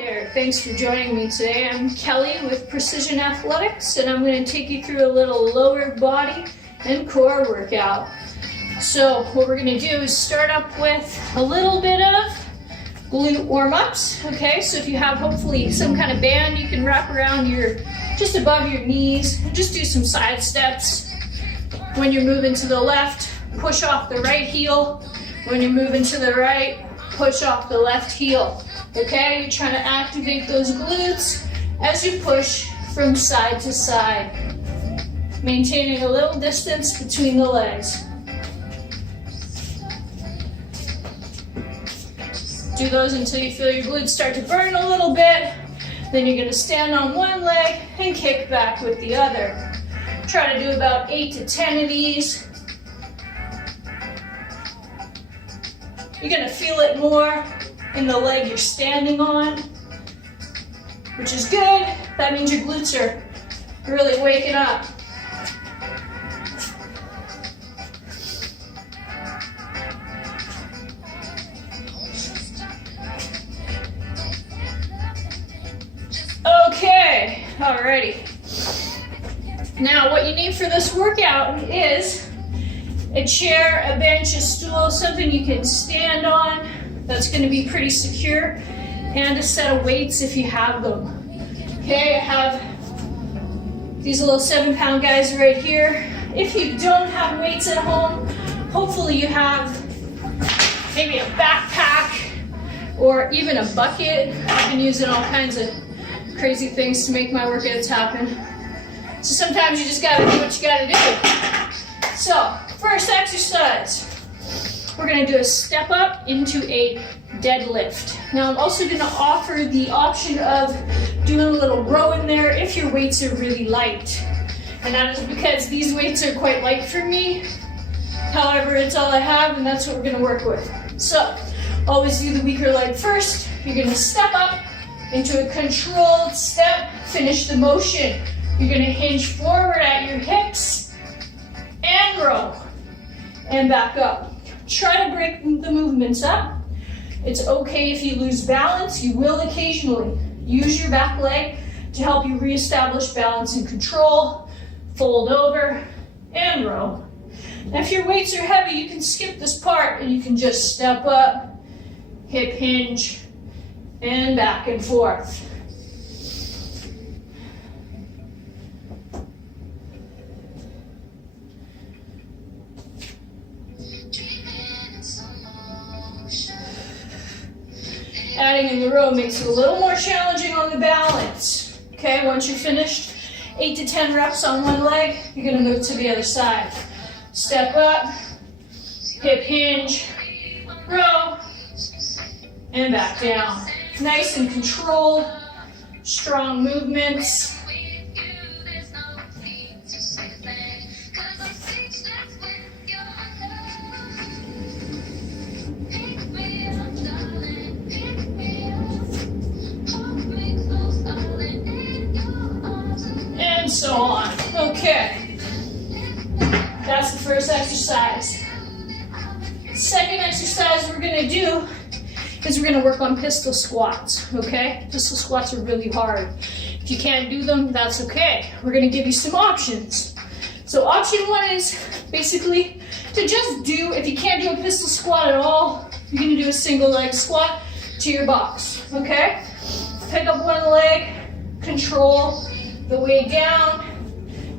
there, thanks for joining me today. I'm Kelly with Precision Athletics, and I'm going to take you through a little lower body and core workout. So what we're going to do is start up with a little bit of glute warm-ups. Okay, so if you have hopefully some kind of band you can wrap around just above your knees, and just do some side steps. When you're moving to the left, push off the right heel. When you're moving to the right, push off the left heel. Okay, you're trying to activate those glutes as you push from side to side, maintaining a little distance between the legs. Do those until you feel your glutes start to burn a little bit. Then you're going to stand on one leg and kick back with the other. Try to do about 8 to 10 of these. You're going to feel it more in the leg you're standing on, which is good. That means your glutes are really waking up. Okay, alrighty. Now what you need for this workout is a chair, a bench, a stool, something you can stand on that's going to be pretty secure, and a set of weights if you have them. Okay, I have these little 7-pound guys right here. If you don't have weights at home, hopefully you have maybe a backpack or even a bucket. I've been using all kinds of crazy things to make my workouts happen. So sometimes you just gotta do what you gotta do. So, first exercise, we're gonna do a step up into a deadlift. Now I'm also gonna offer the option of doing a little row in there if your weights are really light. And that is because these weights are quite light for me. However, it's all I have, and that's what we're gonna work with. So, always do the weaker leg first. You're gonna step up into a controlled step, finish the motion. You're gonna hinge forward at your hips and row and back up. Try to break the movements up. It's okay if you lose balance. You will occasionally. Use your back leg to help you reestablish balance and control. Fold over and row. Now if your weights are heavy, you can skip this part and you can just step up, hip hinge, and back and forth. Adding in the row makes it a little more challenging on the balance. Okay, once you're finished, 8 to 10 reps on one leg, you're gonna move to the other side. Step up, hip hinge, row, and back down. Nice and controlled, strong movements. And so on. Okay, that's the first exercise. Second exercise we're gonna do is we're gonna work on pistol squats, okay? Pistol squats are really hard. If you can't do them, that's okay. We're gonna give you some options. So option one is basically to just do, if you can't do a pistol squat at all, you're gonna do a single leg squat to your box, okay? Pick up one leg, control the way down,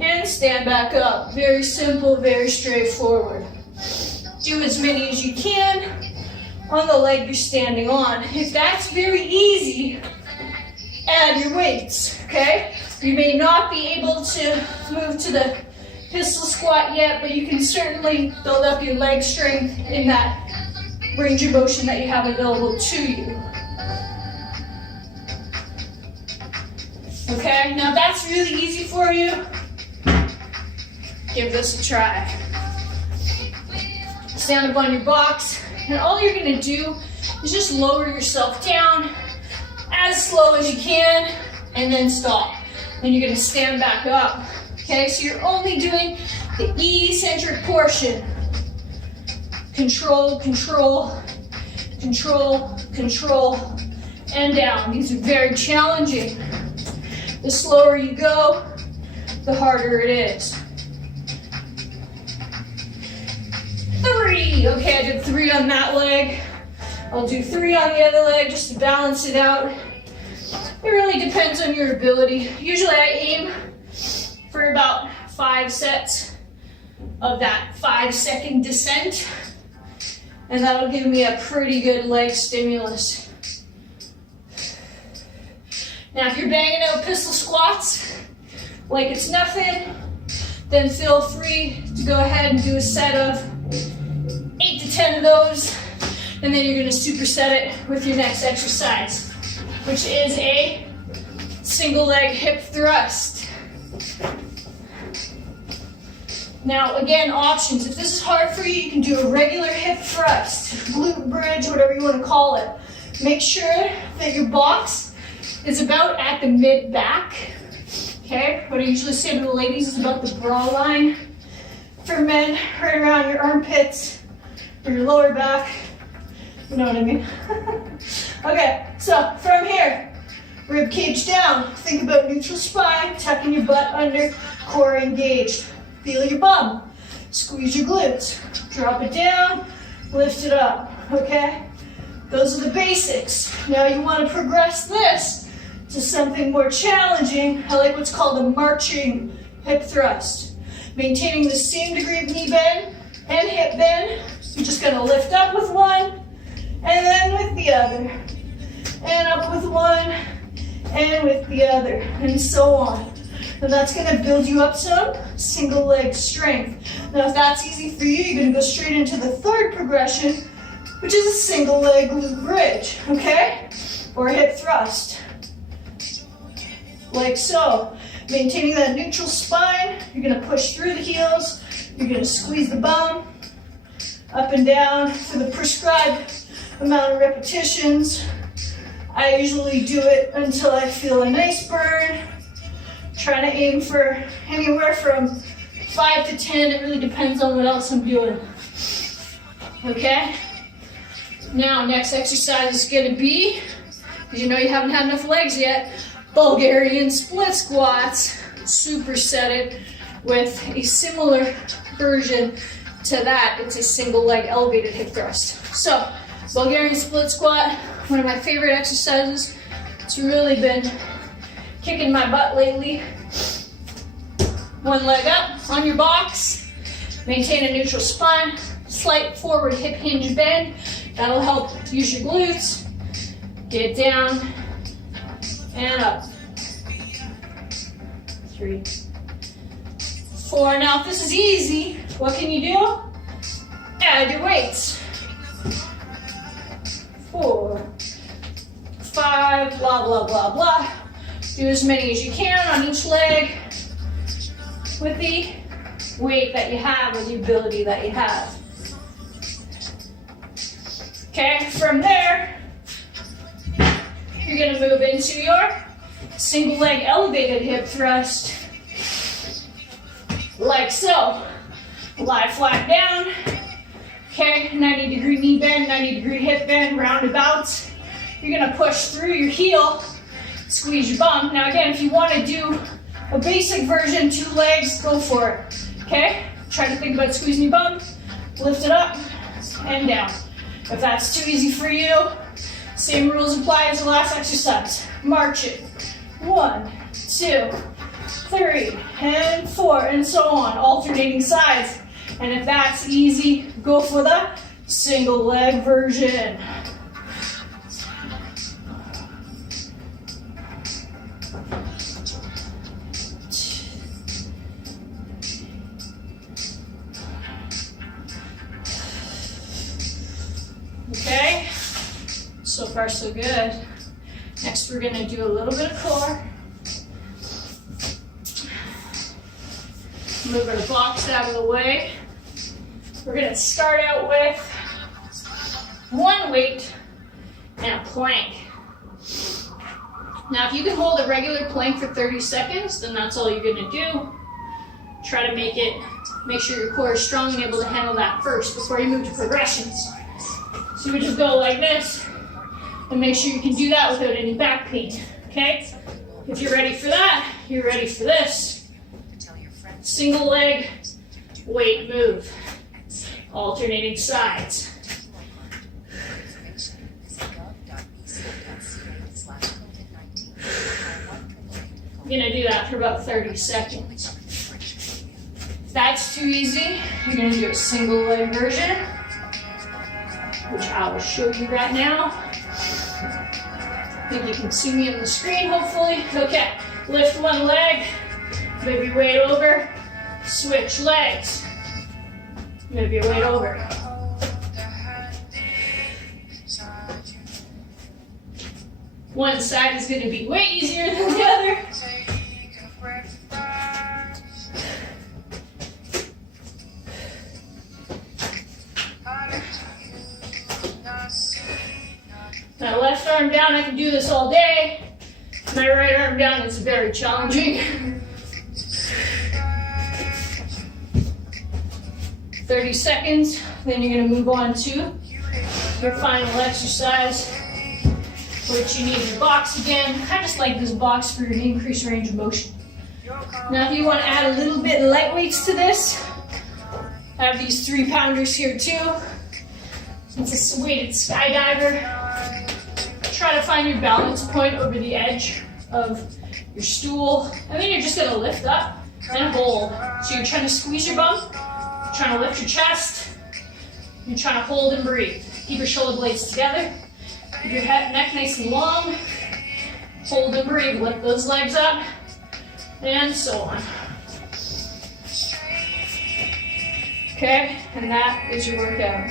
and stand back up. Very simple, very straightforward. Do as many as you can on the leg you're standing on. If that's very easy, add your weights, okay? You may not be able to move to the pistol squat yet, but you can certainly build up your leg strength in that range of motion that you have available to you. Okay, now that's really easy for you. Give this a try. Stand up on your box. And all you're gonna do is just lower yourself down as slow as you can and then stop. Then you're gonna stand back up. Okay, so you're only doing the eccentric portion. Control, control, control, control, and down. These are very challenging. The slower you go, the harder it is. 3. Okay, I did 3 on that leg. I'll do 3 on the other leg just to balance it out. It really depends on your ability. Usually I aim for about 5 sets of that 5-second descent, and that'll give me a pretty good leg stimulus. Now if you're banging out pistol squats like it's nothing, then feel free to go ahead and do a set of 8 to 10 of those, and then you're going to superset it with your next exercise, which is a single leg hip thrust. Now again, options. If this is hard for you, you can do a regular hip thrust, glute bridge, whatever you want to call it. Make sure that your box is about at the mid-back. Okay, what I usually say to the ladies is about the bra line. For men, right around your armpits or your lower back. You know what I mean? Okay, so from here, rib cage down. Think about neutral spine, tucking your butt under, core engaged. Feel your bum. Squeeze your glutes. Drop it down, lift it up, okay? Those are the basics. Now you want to progress this to something more challenging. I like what's called a marching hip thrust. Maintaining the same degree of knee bend and hip bend. You're just going to lift up with one, and then with the other, and up with one, and with the other, and so on. And that's going to build you up some single leg strength. Now if that's easy for you, you're going to go straight into the third progression, which is a single leg glute bridge, okay? Or hip thrust. Like so. Maintaining that neutral spine, you're going to push through the heels, you're going to squeeze the bum, up and down for the prescribed amount of repetitions. I usually do it until I feel a nice burn. Trying to aim for anywhere from 5 to 10. It really depends on what else I'm doing. Okay? Now, next exercise is going to be, because you know you haven't had enough legs yet, Bulgarian split squats. Superset it with a similar version to that. It's a single leg elevated hip thrust. So, Bulgarian split squat, one of my favorite exercises. It's really been kicking my butt lately. One leg up on your box. Maintain a neutral spine. Slight forward hip hinge bend. That'll help use your glutes. Get down and up. 3, 4. Now if this is easy, what can you do? Add your weights. 4, 5, blah, blah, blah, blah. Do as many as you can on each leg with the weight that you have, with the ability that you have. Okay, from there, you're going to move into your single leg elevated hip thrust, like so. Lie flat down. Okay, 90-degree knee bend, 90-degree hip bend, roundabouts. You're going to push through your heel, squeeze your bum. Now again, if you want to do a basic version, 2 legs, go for it. Okay? Try to think about squeezing your bum, lift it up, and down. If that's too easy for you, same rules apply as the last exercise. March it. 1, 2, 3, and 4, and so on, alternating sides. And if that's easy, go for the single leg version. Okay, so far so good. Next we're going to do a little bit of core. Move our box out of the way. We're going to start out with 1 weight and a plank. Now if you can hold a regular plank for 30 seconds, then that's all you're going to do. Try to make sure your core is strong and able to handle that first before you move to progressions. So we just go like this, And make sure you can do that without any back pain, okay? If you're ready for that, you're ready for this. Single leg, weight move. Alternating sides. I'm gonna do that for about 30 seconds. If that's too easy, you're gonna do a single leg version, which I will show you right now. I think you can see me on the screen, hopefully. Okay, lift one leg, move your weight over, switch legs, move your weight over. One side is going to be way easier than the other. My left arm down, I can do this all day. My right arm down is very challenging. 30 seconds, then you're going to move on to your final exercise, which you need your box again. I just like this box for an increased range of motion. Now if you want to add a little bit of light weights to this, I have these 3-pounders here too. It's a weighted skydiver. Try to find your balance point over the edge of your stool. And then you're just going to lift up and hold. So you're trying to squeeze your bum, you're trying to lift your chest, you're trying to hold and breathe. Keep your shoulder blades together. Keep your head, neck nice and long. Hold and breathe. Lift those legs up. And so on. Okay, and that is your workout.